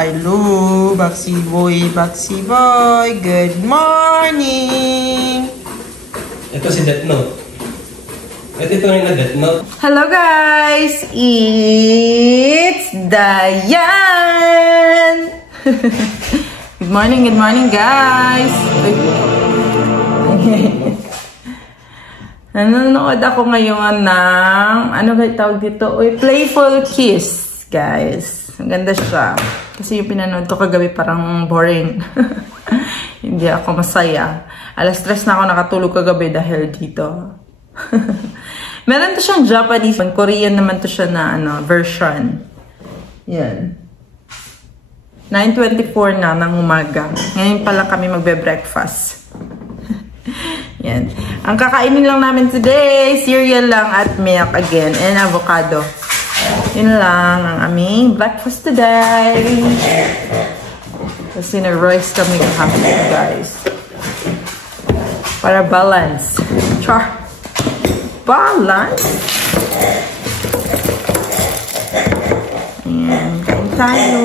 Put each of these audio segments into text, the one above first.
Hello, Baxi boy, good morning! Ito si Death Note. Ito rin na Death Note. Hello guys! It's Dayan! Good morning guys! Nanonood ako ngayon ng, ano ba tawag dito? Playful Kiss, guys. Ang ganda siya. Kasi yung pinanood ko kagabi parang boring. Hindi ako masaya. Alas 3 na ako nakatulog kagabi dahil dito. Meron to siyang Japanese. Korean naman to siya na version. Yan. 9:24 na ng umaga. Ngayon pa lang kami magbe-breakfast. Yan. Ang kakainin lang namin today, cereal lang at milk again. And avocado. Yun lang ang aming breakfast today. Kasi na-roast kami kahapon, guys. Para balance. Char! Balance! Ayan. Kain tayo.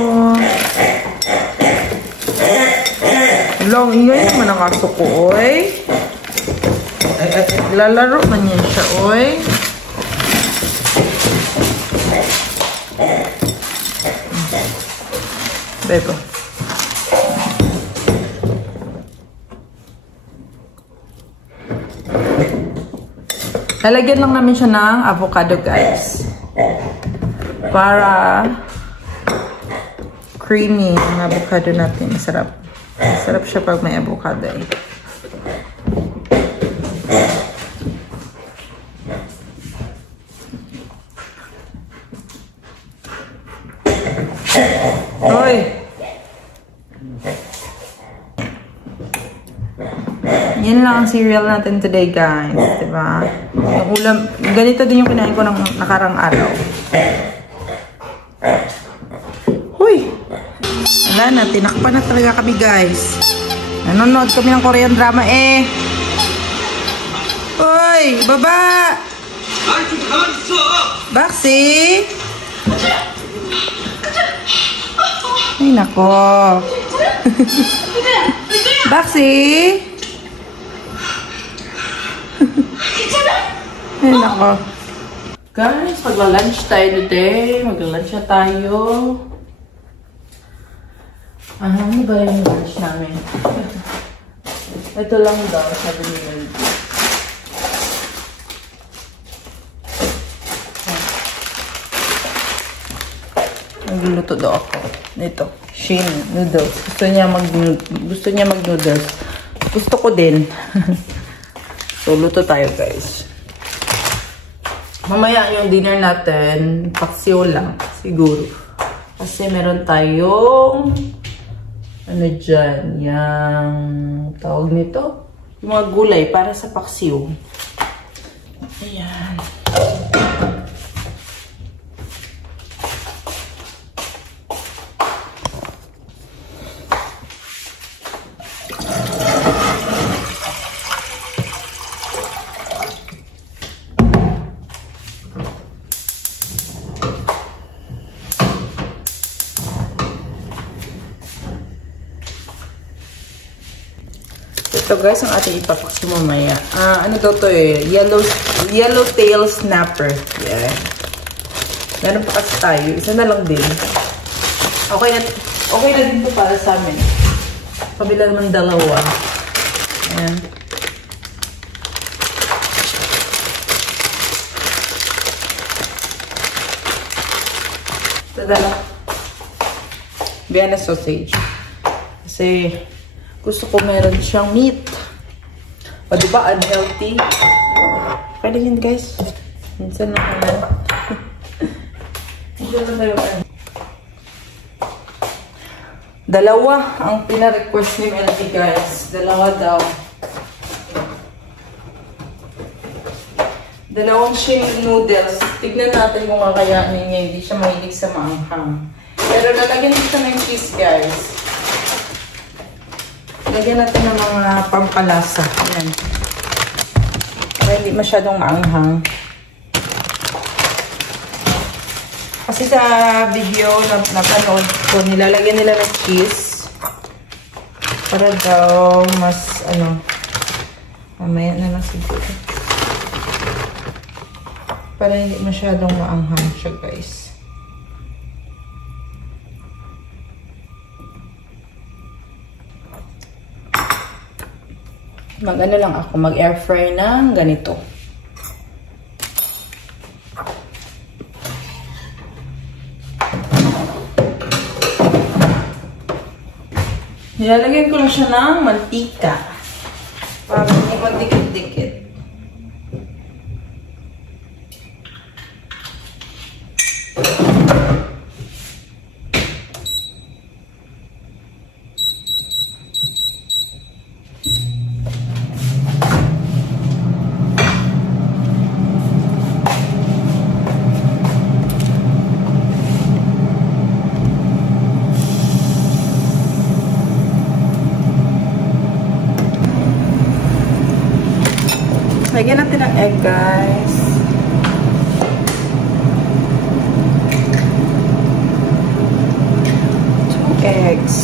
Long ingay naman ang aso ko, oy. Lalaro man yan siya, oy. Bebo. Lalagyan lang namin siya ng avocado, guys. Para creamy ang avocado natin. Masarap. Masarap siya pag may avocado eh. Hoy! Yan lang ang cereal natin today, guys. Diba? Yung ulam, ganito din yung kinain ko ng nakarang araw. Huy! Wala na, tinakpan na talaga kami, guys. Nanonood kami ng Korean drama eh. Hoy! Baba! Baxi! Ay, nako. Baxi! Ay, nako. Guys, magla-lunch tayo today. Magla-lunch na tayo. Ano ba yung lunch namin? Ito lang daw, sabi nila. Nagluluto daw ako. Ito, Shin noodles. Gusto niya mag-noodles. Gusto ko din. So, luto tayo, guys. Mamaya yung dinner natin, paksiw lang, siguro. Kasi meron tayong, ano dyan, yung tawag nito, yung mga gulay para sa paksiw. Ayan. Ito guys, ang ating ipapaksi mamaya. Ano daw to eh? Yellow tail snapper. Yeah. Meron pa kasi tayo. Isa na lang din. Okay na din to para sa amin. Kabila naman dalawa. Ayan. Ito dalawa. Vienna sausage. Kasi gusto ko meron siyang meat. O diba, unhealthy? Pwede yun, guys. Minsan lang naman. Minsan lang tayo. Dalawa ang pina-request ni Melody, guys. Dalawa daw. Dalawang Shin noodles. Tignan natin kung kakayanin niya. Hindi siya mahilig sa maanghang. Pero lalagyan dito ng cheese, guys. Lagyan natin ng mga pampalasa. Ayan. Para Para hindi masyadong maanghang. Kasi sa video na napanood ko, nilalagyan nila ng cheese. Para daw mas mamaya na lang siguro. Para hindi masyadong maanghang siya, guys. Mag-ano lang ako, mag-air fry ng ganito. Nilalagyan ko lang siya ng mantika. Para hindi magdikit-dikit. Lagyan natin ng egg, guys. Two eggs.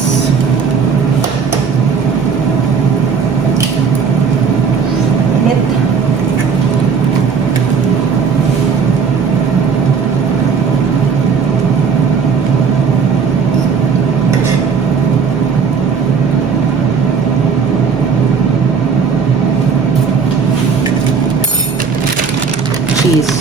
Init. Cheese.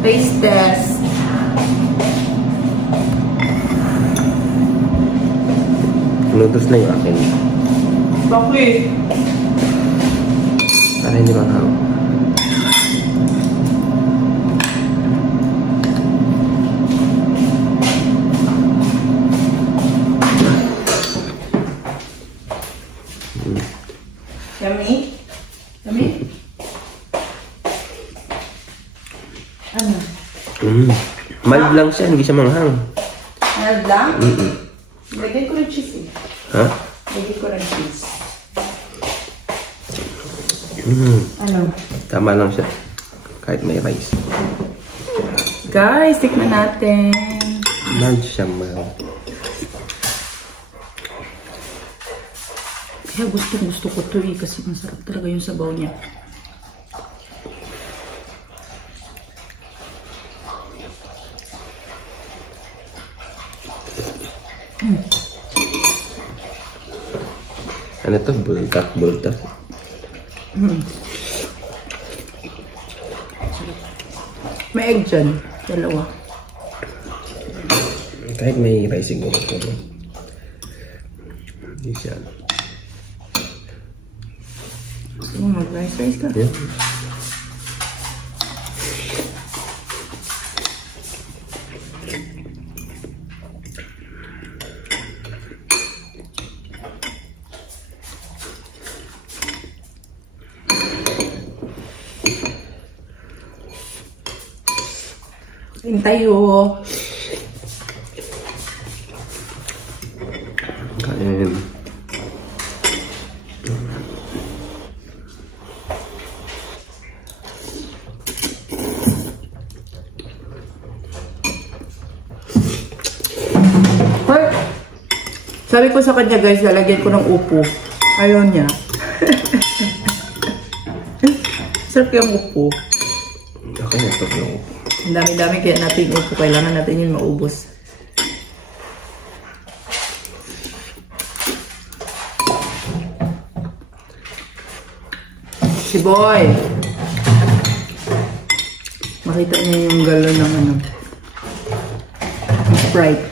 Taste test. Lutos na yung akin. Bakit? Para hindi mahang. Yummy? Yummy? Ano? Mild lang siya, hindi siya manghang. Mild lang? Lagyan ko ng cheese eh. Ha? Lagyan ko ng cheese. Ano? Tama lang siya. Kahit may rice. Guys, tikman natin. Mild siya, mild. Kaya gusto ko to eh. Kasi masarap talaga yung sabaw niya. Ano to? Bultak. May egg dyan. Dalawa. Kahit may rice siguro ito. Hindi siya. Gusto mo mag-rice ka? Yeah. Tayo. Kain. Sabi ko sa kanya, guys, lalagyan ko ng upo. Ayaw niya. Sarap yung upo. Ako na ito yung upo. Ang dami-dami kaya natin upo. Kailangan natin yun maubos. Si Boy. Makita niya yung galon ng Sprite.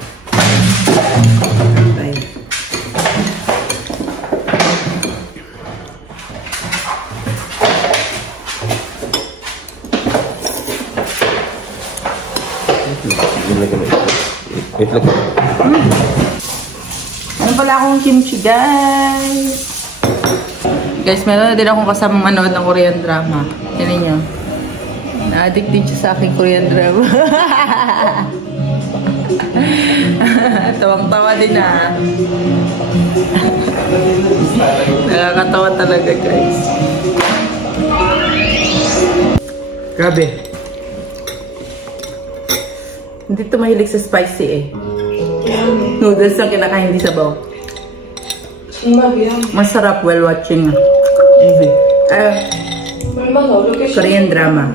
Wait lang. Ano pala akong kimchi, guys? Guys, meron na din akong kasamang manood ng Korean drama. Yan niyo. Na-addict din siya sa aking Korean drama. Tawang-tawa din ah. Nakakatawa talaga, guys. Grabe. Hindi ito mahilig sa spicy eh. Noodles ang kinakain, hindi sabaw. Masarap while watching movie. Korean drama.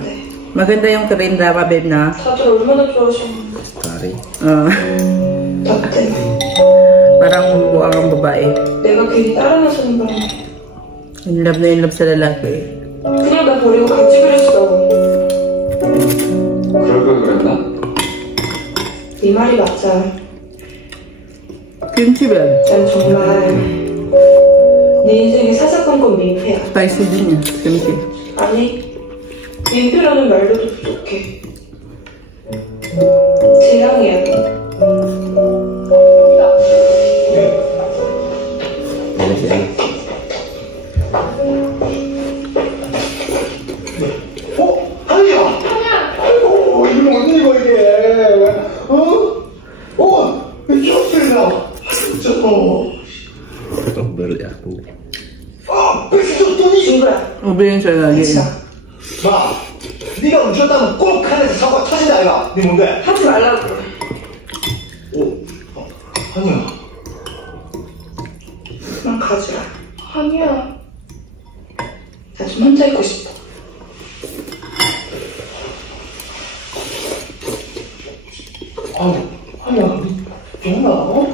Maganda yung Korean drama, babe, na. Story. Parang buwang ang babae. In love sa lalaki. 그냥 나 버리고 같이 그렸어. 그럴 걸 그랬나? 네 말이 맞아. Kimchi ba? 난 정말 네 인생의 사사건건 민폐야. Spicy din yan, kimchi. 아니, 민폐라는 말로도 부족해. 재앙이야. Yan si ano. Baru ya. Ubihin siya lagi. 마, 네가 운전하면 꼭 하늘에서 사고가 터진다 아이가. 네 뭔데? 하지 말라고. 아니야. 그만 가자. 아니야. 나 좀 혼자 있고 싶어. 아니야. 정말? 어?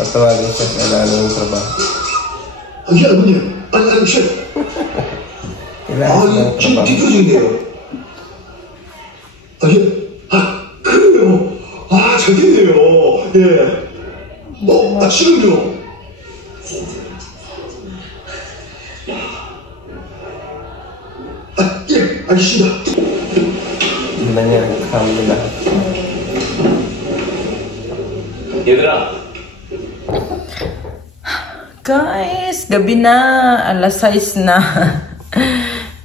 Tatawagin siya sa lalo ng trabaho. 예, 아버님. 아니, 셰프. Kailangan 지금 ng trabaho. 뒤쳐진대요. 예. 그래요. 잘 됐네요. 예. 지금요. 예, 알겠습니다. Hindi na niya nagkamali na. 얘들아. Guys, gabi na. Alas 6 na.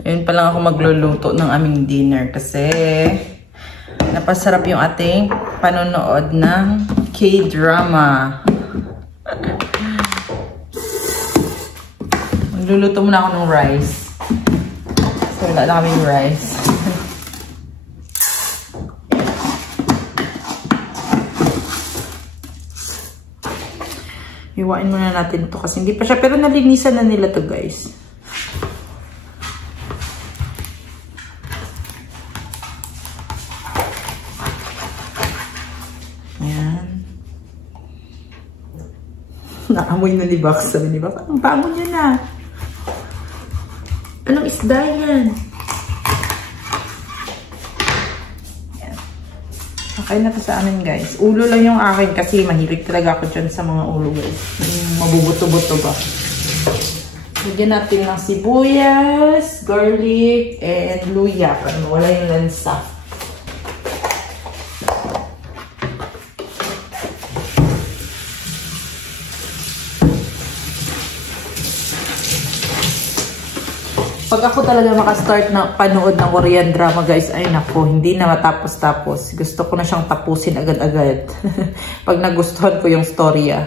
Ayun pa lang ako magluluto ng aming dinner kasi napasarap yung ating panonood ng K-drama. Magluluto muna ako ng rice. So, wala na kaming rice. Iwain muna natin ito kasi hindi pa siya. Pero nalinisan na nila to, guys. Ayan. Naamoy na ni Bax. Sabi ni Bax, anong bangon niya na? Anong isda yan? Okay na to sa amin, guys. Ulo lang yung akin kasi mahilig talaga ako dyan sa mga ulo, guys. Mabubuto-buto ba? Lagyan natin ng sibuyas, garlic, and luya para mawala yung lansa. Pag ako talaga makastart na panood ng Korean drama, guys, ay nako, hindi na matapos-tapos. Gusto ko na siyang tapusin agad-agad. Pag nagustuhan ko yung storya.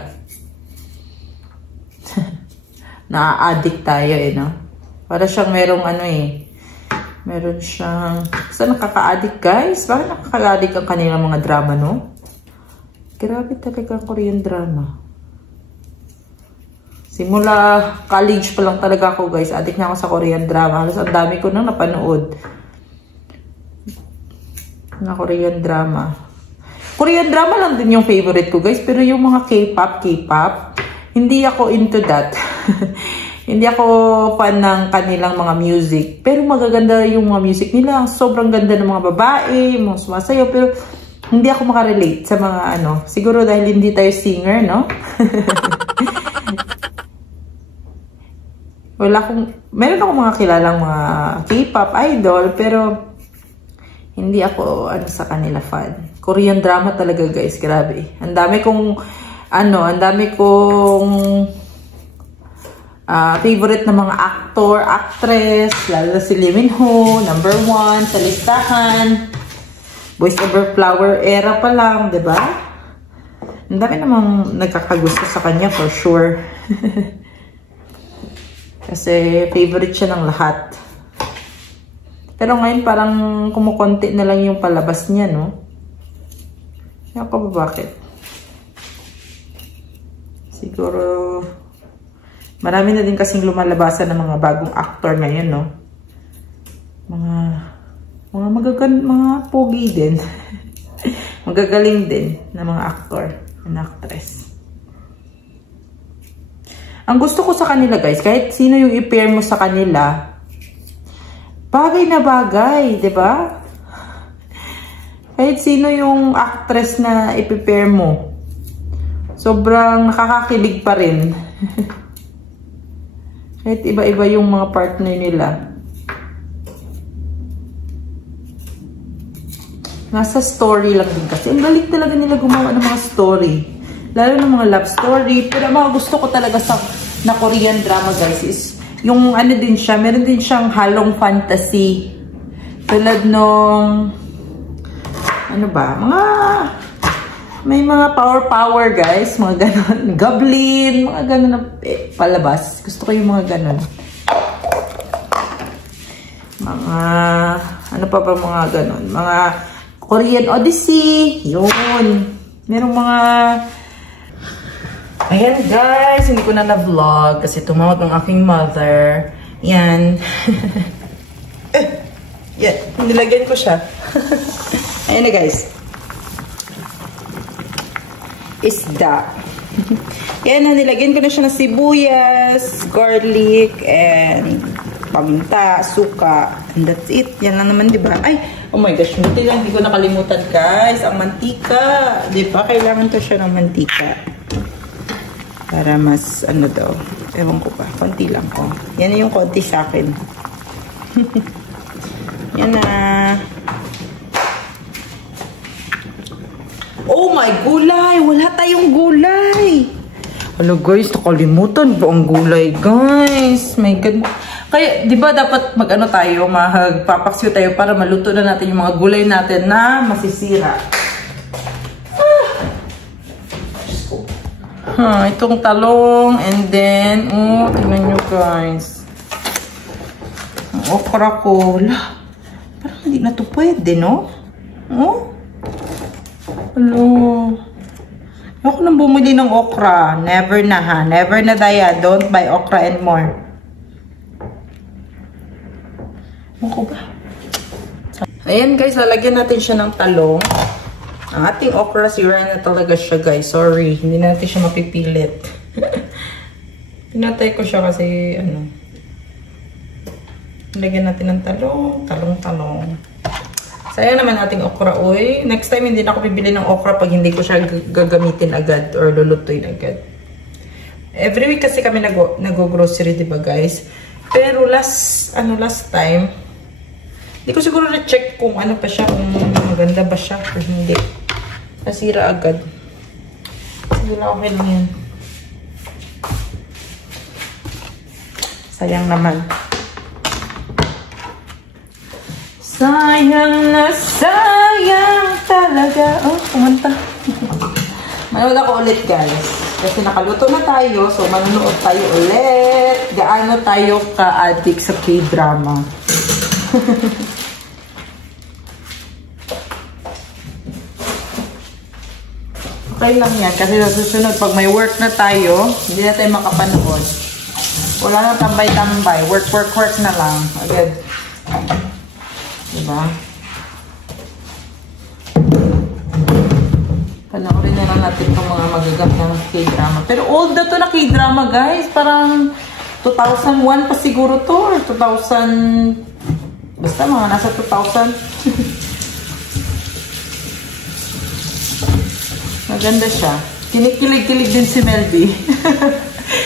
Na-addict tayo eh, no? Para siyang merong ano eh. Meron siyang... Basta nakaka-addict guys. Bakit nakaka-addict ang kanilang mga drama, no? Grabe talaga ang Korean drama. Simula college pa lang talaga ako guys. Addict na ako sa Korean drama. Halos ang dami ko nang napanood na Korean drama. Korean drama lang din yung favorite ko guys. Pero yung mga K-pop, hindi ako into that. Hindi ako fan ng kanilang mga music. Pero magaganda yung mga music nila. Sobrang ganda ng mga babae, mga sumasayaw. Pero hindi ako makarelate sa mga ano. Siguro dahil hindi tayo singer, no? Meron akong mga kilalang mga K-pop idol. Pero hindi ako ano sa kanila fan. Korean drama talaga guys. Grabe. Ang dami kong favorite na mga actor, actress, lalo na si Lee Min-ho, number 1 sa listahan. Boys Over Flower era pa lang, di ba? Ang dami namang nagkakagusto sa kanya for sure. Kasi favorite siya ng lahat. Pero ngayon parang kumukonti na lang yung palabas niya, no? Kaya ko ba bakit? Siguro... Marami na din kasing lumalabasan ng mga bagong actor ngayon, no? Mga pogi din. Magagaling din na mga actor and actress. Ang gusto ko sa kanila, guys, kahit sino yung i-pair mo sa kanila, bagay na bagay, di ba? Kahit sino yung actress na i-pair mo, sobrang nakakakilig pa rin. Kahit iba-iba yung mga partner nila. Nasa story lang din kasi. Ang galing talaga nila gumawa ng mga story. Lalo ng mga love story. Pero ang mga gusto ko talaga na Korean drama guys is yung ano din siya. Meron din siyang halong fantasy. Tulad nung ano ba? May mga power guys, mga ganon, goblin, mga ganon na palabas. Gusto ko yung mga ganon. Mga, ano pa ba mga ganon? Mga Korean Odyssey, yun. Merong mga, ayan guys, hindi ko na na-vlog kasi tumawag ang aking mother. Yan. Yan, nilagyan ko siya. Ayan na guys. Isda. Yan na, nilagyan ko na siya ng sibuyas, garlic, and paminta, suka. And that's it. Yan lang naman, diba? Ay, oh my gosh, buti lang, hindi ko nakalimutan, guys. Ang mantika. Diba? Kailangan to siya ng mantika. Para mas, ano daw. Ewan ko pa. Konti lang ko. Yan na yung konti sa akin. Yan na. Oh my, gulay! Wala tayong gulay! Hello guys, nakalimutan ba ang gulay guys? My God. Kaya, di ba dapat mag-ano tayo, magpapaksyo tayo para maluto na natin yung mga gulay natin na masisira. Itong talong, and then, oh, tingnan nyo guys. Ang okra ko. Parang hindi na to pwede, no? Oh? Hello. Ako nang bumili ng okra. Never na ha. Never na daya. Don't buy okra anymore. Ako ba? Ayan guys, lalagyan natin siya ng talong. Ang ating okra, sira na talaga siya guys. Sorry. Hindi natin siya mapipilit. Pinatay ko siya kasi ano. Lagyan natin ng talong. Talong. Sayang naman ating okra, oy. Next time, hindi na ako bibili ng okra pag hindi ko siya gagamitin agad or lulutuin agad. Every week kasi kami nag-grocery, diba guys? Pero last time, hindi ko siguro na-check kung ano pa siya, kung maganda ba siya o hindi. Nasira agad. Siguro okay lang yan. Sayang naman. Sayang na sayang talaga. Oh, kumanta. Manood ako ulit guys. Kasi nakaluto na tayo, so manonood tayo ulit. Gaano tayo ka-addict sa K-drama. Okay lang yan, kasi sa susunod, pag may work na tayo, hindi na tayo makapanood. Wala nang tambay-tambay. Work na lang. Agad. Diba? Panoorin na lang natin itong mga magagandang K-drama. Pero old na to na K-drama, guys. Parang 2001 pa siguro to. Or 2000... Basta mga nasa 2000. Maganda siya. Kinikilig-kilig din si Melby.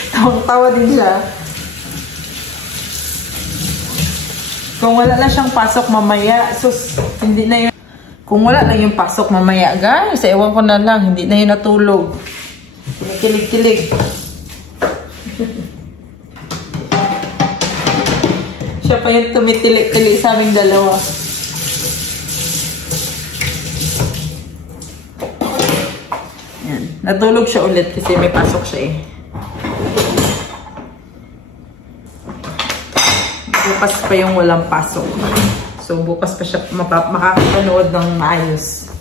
Tawang-tawa din siya. Kung wala na siyang pasok mamaya, sus, hindi na yun. Kung wala lang yung pasok mamaya, guys, ewan ko na lang, hindi na yun natulog. Kinikilig-kilig. Siya pa yung tumitilik-tilik sa aming dalawa. Yan. Natulog siya ulit kasi may pasok siya eh. Bukas pa yung walang pasok. So, bukas pa siya makakapanood ng maayos.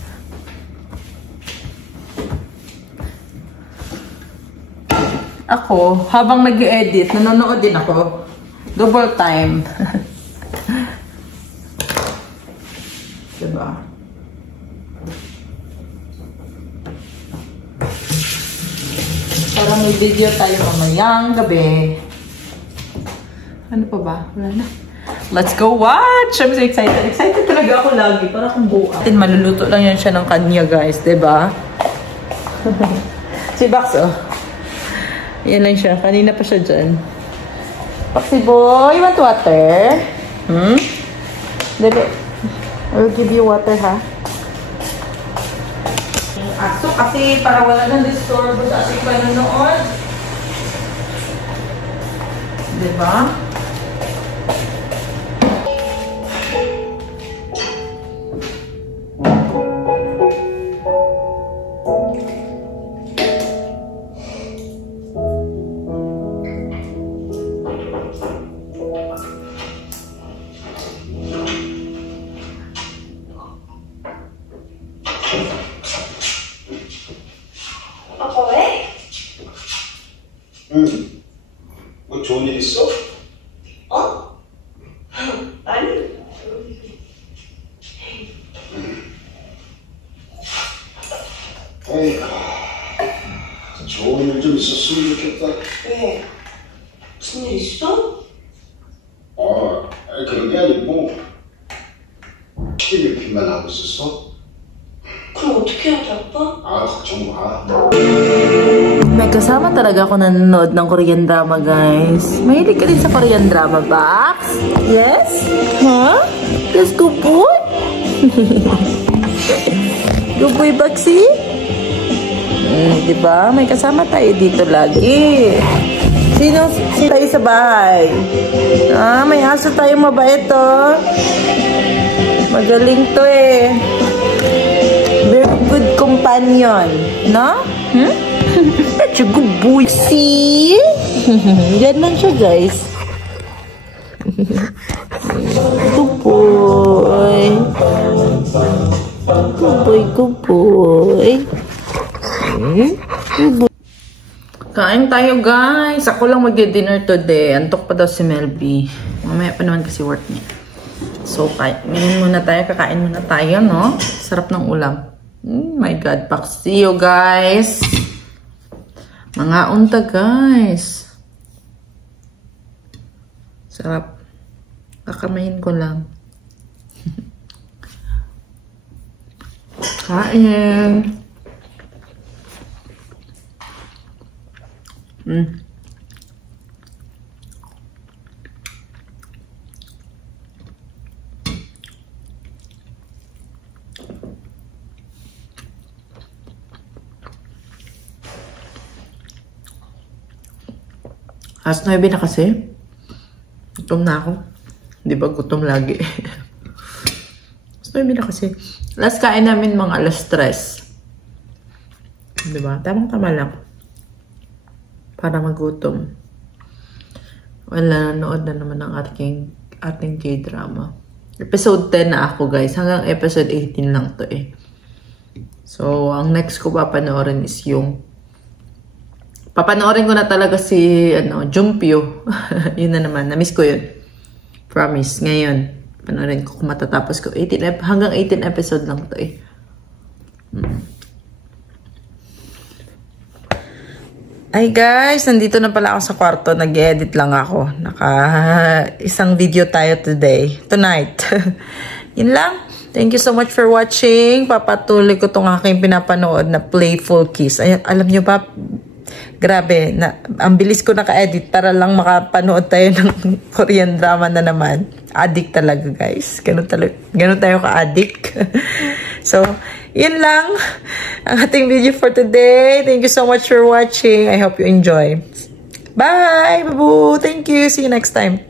Ako, habang nag-edit, nanonood din ako. Double time. Diba? Para may video tayo mamayang gabi. Ano pa ba? Wala na. Let's go watch! I'm so excited. Excited talaga ako lagi. Para akong buwa. Maluluto lang yan siya ng kanya, guys. Diba? Si Bax, oh. Yan lang siya. Kanina pa siya dyan. Baxy boy, want water? Hmm? Dali. I will give you water, ha? Aso, kasi para wala nang disturbo sa ating panonood. Diba? 뭐 좋은 일 있어? 어? 아니. 에이구, 좋은 일 좀 있었으면 좋겠다. 왜? 무슨 일 있어? 그런 게 아니고 필리핀만 하고 있었어? 그럼 어떻게 하지, 아빠? 걱정 마. May kasama talaga ako nanonood ng Korean drama, guys. Mahilig ka din sa Korean drama, Bax? Yes? Huh? Let's go, boy? Go, boy, Baxy? Diba? May kasama tayo dito lagi. Sino tayo sa bahay? May aso tayong mabait, oh. Magaling to, eh. Very good companion, no? Such a good boy. See? Ganun siya, guys. Good boy. Good boy, good boy. Kain tayo, guys. Ako lang mag-dinner today. Antok pa daw si Melby. Mamaya pa naman kasi work niya. So, ngayon muna tayo. Kakain muna tayo, no? Sarap ng ulam. My God, see you, guys. Mga unta, guys. Sarap. Kakamayin ko lang. Kain. Alas 9 na kasi. Gutom na ako. Di ba gutom lagi? Alas 9 na kasi. Last kain namin mga alas 3. Di ba? Tamang-tama lang. para magutom. Wala, nanood na naman ang ating K-drama. Episode 10 na ako, guys. Hanggang episode 18 lang to eh. So, ang next ko papanoorin is yung papanoorin ko na talaga si Jumpyo. Yun na naman. Na-miss ko yun. Promise. Ngayon, panoorin ko kung matatapos ko. Hanggang 18 episode lang to eh. Ay guys, nandito na pala ako sa kwarto. Nag-edit lang ako. Isang video tayo tonight. Yun lang. Thank you so much for watching. Papatuloy ko tong aking pinapanood na Playful Kiss. Ay, alam nyo ba, grabe, ang bilis ko naka-edit para lang makapanood tayo ng Korean drama na naman. Addict talaga guys. Ganun tayo ka-addict. So, yun lang ang ating video for today. Thank you so much for watching. I hope you enjoy. Bye! Babu! Thank you. See you next time.